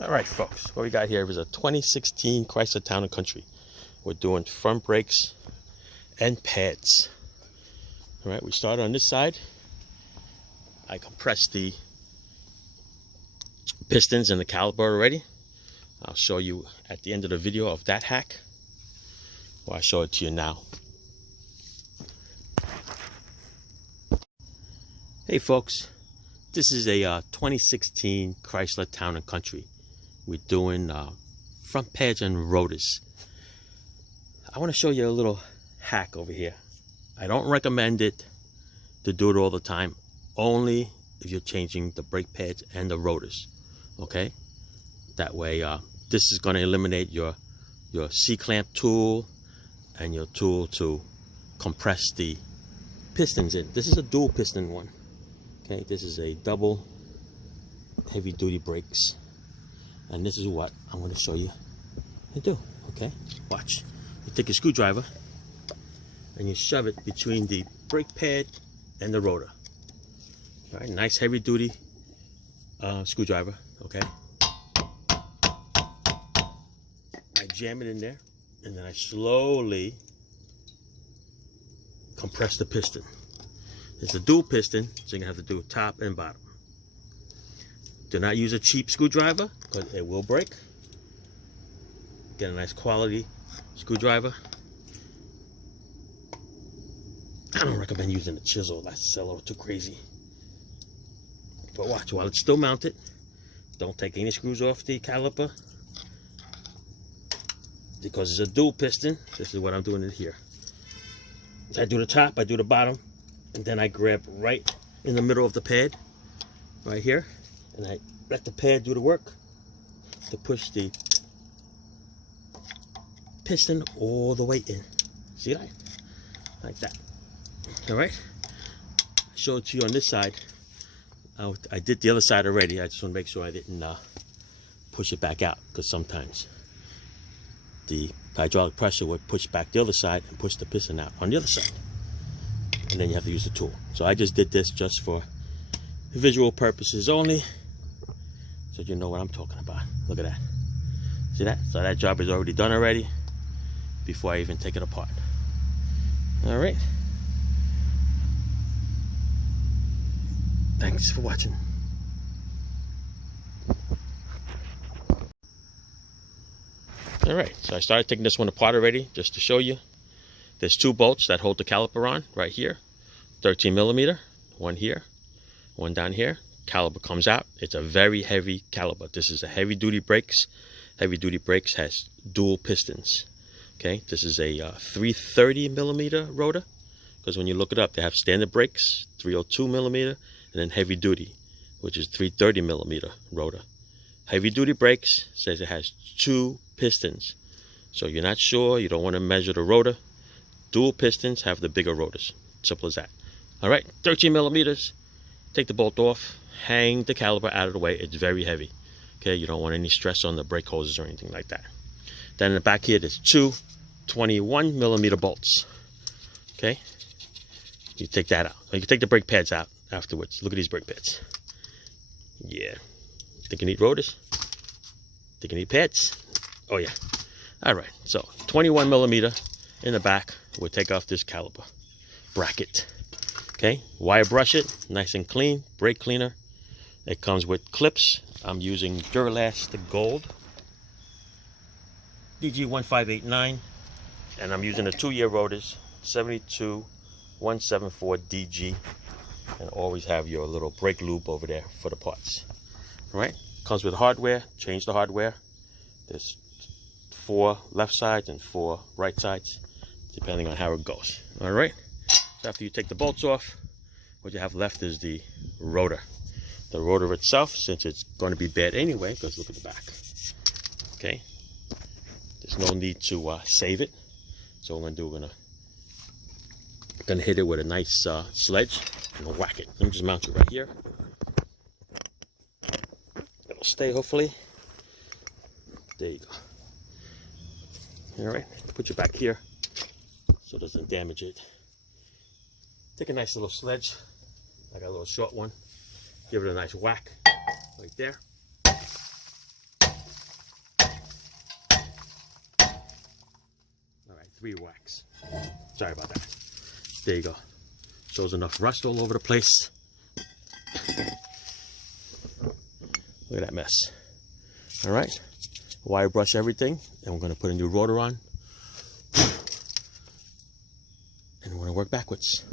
All right, folks, what we got here is a 2016 Chrysler Town & Country. We're doing front brakes and pads. All right, we started on this side. I compressed the pistons and the caliper already. I'll show you at the end of the video of that hack. Well, I'll show it to you now. Hey folks, this is a 2016 Chrysler Town & Country. We're doing front pads and rotors. I want to show you a little hack over here. I don't recommend it to do it all the time, only if you're changing the brake pads and the rotors. Okay, that way this is going to eliminate your C-clamp tool and your tool to compress the pistons in. This is a dual piston one. Okay, this is a double heavy duty brakes, and this is what I'm going to show you to do. Okay, watch. You take a screwdriver and you shove it between the brake pad and the rotor. All right, nice heavy duty screwdriver. Okay, I jam it in there and then I slowly compress the piston. It's a dual piston, so you're gonna have to do top and bottom. Do not use a cheap screwdriver because it will break. Get a nice quality screwdriver. I don't recommend using a chisel. That's a little too crazy. But watch, while it's still mounted, don't take any screws off the caliper, because it's a dual piston. This is what I'm doing it here. So I do the top, I do the bottom, and then I grab right in the middle of the pad, right here, and I let the pad do the work to push the piston all the way in. See that? Like that. All right. I showed it to you on this side. I did the other side already. I just want to make sure I didn't push it back out, because sometimes the hydraulic pressure would push back the other side and push the piston out on the other side, and then you have to use the tool. So I just did this just for visual purposes only, so you know what I'm talking about. Look at that. See that? So that job is already done already before I even take it apart. All right. Thanks for watching. All right, so I started taking this one apart already just to show you. There's two bolts that hold the caliper on right here. 13 millimeter, one here, one down here. Caliper comes out. It's a very heavy caliper. This is a heavy duty brakes. Heavy duty brakes has dual pistons. Okay, this is a 330 millimeter rotor, because when you look it up, they have standard brakes, 302 millimeter, and then heavy duty, which is 330 millimeter rotor. Heavy duty brakes says it has two pistons. So you're not sure, you don't want to measure the rotor. Dual pistons have the bigger rotors. Simple as that. All right, 13 millimeters. Take the bolt off, hang the caliper out of the way. It's very heavy. Okay, you don't want any stress on the brake hoses or anything like that. Then in the back here, there's two 21 millimeter bolts. Okay, you take that out. You can take the brake pads out afterwards. Look at these brake pads. Yeah. Think you need rotors? Think you need pads? Oh yeah. All right, so 21 millimeter in the back. We'll take off this caliper bracket. Okay, wire brush it nice and clean. Brake cleaner. It comes with clips. I'm using Duralast Gold DG1589, and I'm using the 2-year rotors 72174 DG, and always have your little brake loop over there for the parts. All right, comes with hardware. Change the hardware. There's 4 left sides and 4 right sides, depending on how it goes. All right, so after you take the bolts off, what you have left is the rotor. The rotor itself, since it's going to be bad anyway, because look at the back. Okay, there's no need to save it. So what I'm going to do, we're gonna hit it with a nice sledge and whack it. Let me just mount it right here. It'll stay, hopefully. There you go. All right, put it back here so it doesn't damage it. Take a nice little sledge. I got a little short one. Give it a nice whack right there. 3 whacks. Sorry about that. There you go. Shows enough rust all over the place. Look at that mess. All right, wire brush everything, and we're going to put a new rotor on. And we're going to work backwards.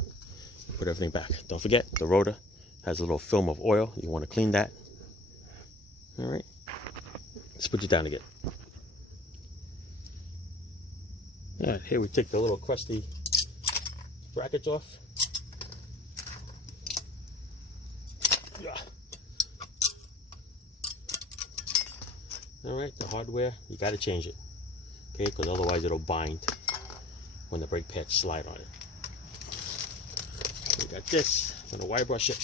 Put everything back. Don't forget, the rotor has a little film of oil. You want to clean that. All right, let's put you down again. All right, here we take the little crusty brackets off. Yeah. All right, the hardware, you got to change it, okay? Because otherwise it'll bind when the brake pads slide on it. We got this. I'm gonna wire brush it.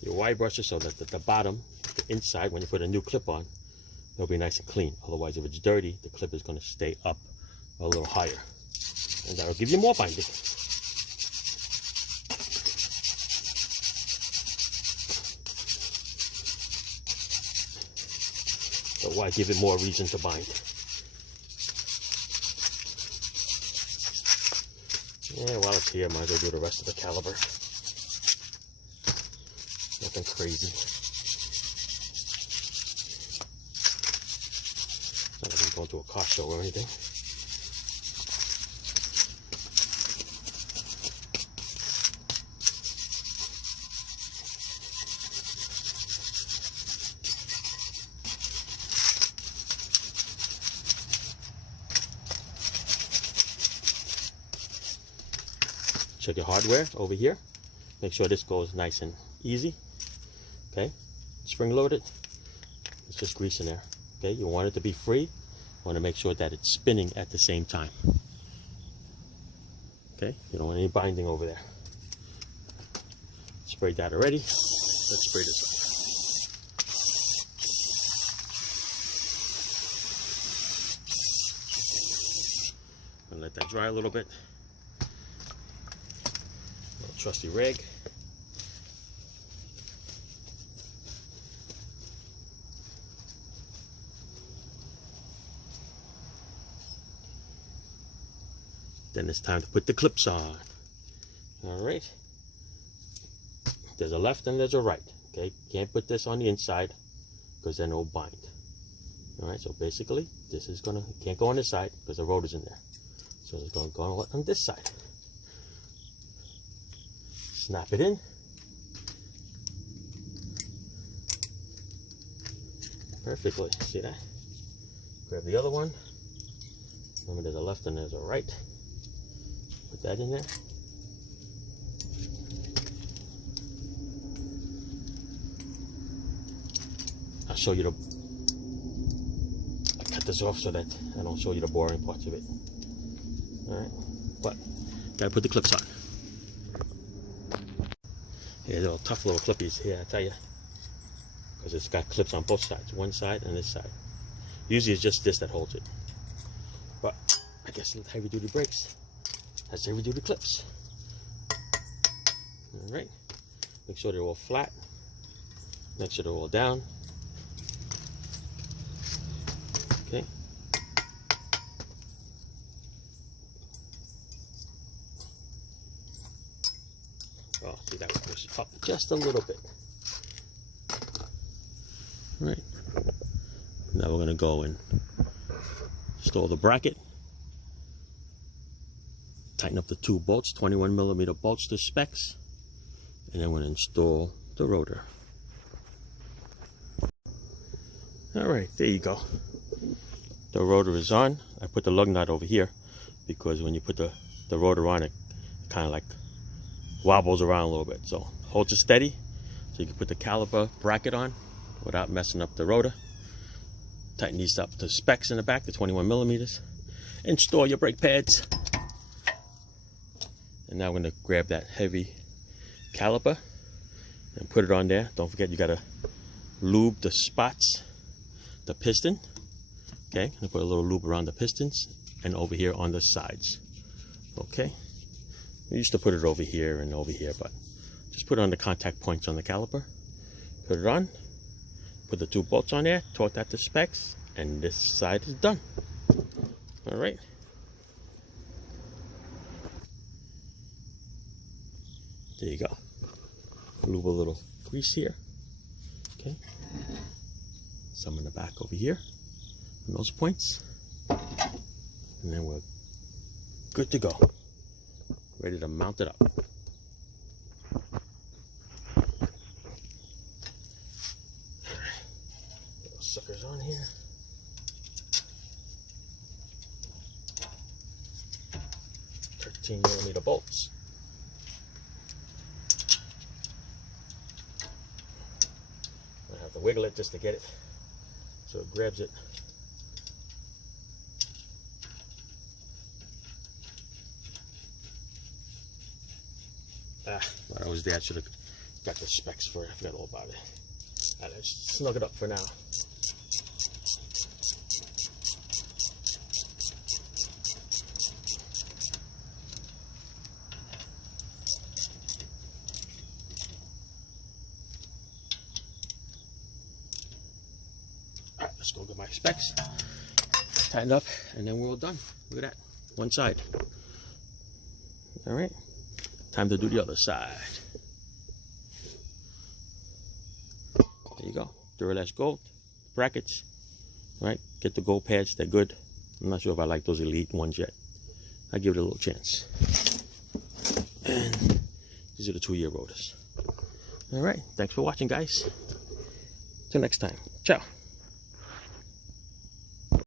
You wire brush it so that the bottom, the inside, when you put a new clip on, it'll be nice and clean. Otherwise, if it's dirty, the clip is going to stay up a little higher, and that'll give you more binding. So why give it more reason to bind? Yeah, while it's here, might as well do the rest of the caliper. Nothing crazy. Not like I'm going to a car show or anything. Check your hardware over here. Make sure this goes nice and easy. Okay, spring loaded. It's just grease in there. Okay, you want it to be free. You want to make sure that it's spinning at the same time. Okay, you don't want any binding over there. Sprayed that already. Let's spray this off. And let that dry a little bit. Little trusty rag. Then it's time to put the clips on. All right. There's a left and there's a right. Okay, can't put this on the inside because then it'll bind. All right, so basically this is gonna, can't go on this side because the rotor's in there. So it's gonna go on this side. Snap it in. Perfectly, see that? Grab the other one. Remember there's a left and there's a right. Put that in there. I'll show you the, I cut this off so that I don't show you the boring parts of it. Alright, but gotta put the clips on. Yeah, little tough little clippies here, I tell you. Because it's got clips on both sides, one side and this side. Usually it's just this that holds it. But I guess with heavy duty brakes, has heavy duty clips. Alright, make sure they're all flat. Make sure they're all down. Okay. Oh, see, that one goes up just a little bit. All right. Now we're going to go and install the bracket. Tighten up the 2 bolts, 21mm bolts to specs. And then we're going to install the rotor. All right, there you go. The rotor is on. I put the lug nut over here because when you put the rotor on, it kind of like wobbles around a little bit. So hold it steady so you can put the caliper bracket on without messing up the rotor. Tighten these up to specs in the back, the 21mm. Install your brake pads. And now we're going to grab that heavy caliper and put it on there. Don't forget you got to lube the spots, the piston. Okay, I'm gonna put a little lube around the pistons and over here on the sides. Okay, We used to put it over here and over here, but just put it on the contact points on the caliper. Put it on, put the 2 bolts on there, torque that to specs, and this side is done. All right. There you go. Lube a little grease here. Okay. Some in the back over here on those points. And then we're good to go. Ready to mount it up. Little suckers on here. .13mm bolts. I have to wiggle it just to get it so it grabs it. When I was there, I should have got the specs for it. I forgot all about it. I'll just snug it up for now. Alright, let's go get my specs tightened up, and then we're all done. Look at that. One side. Alright. Time to do the other side. There you go. Duralash Gold brackets. Right? Get the gold pads. They're good. I'm not sure if I like those elite ones yet. I'll give it a little chance. And these are the 2-year rotors. Alright. Thanks for watching, guys. Till next time. Ciao.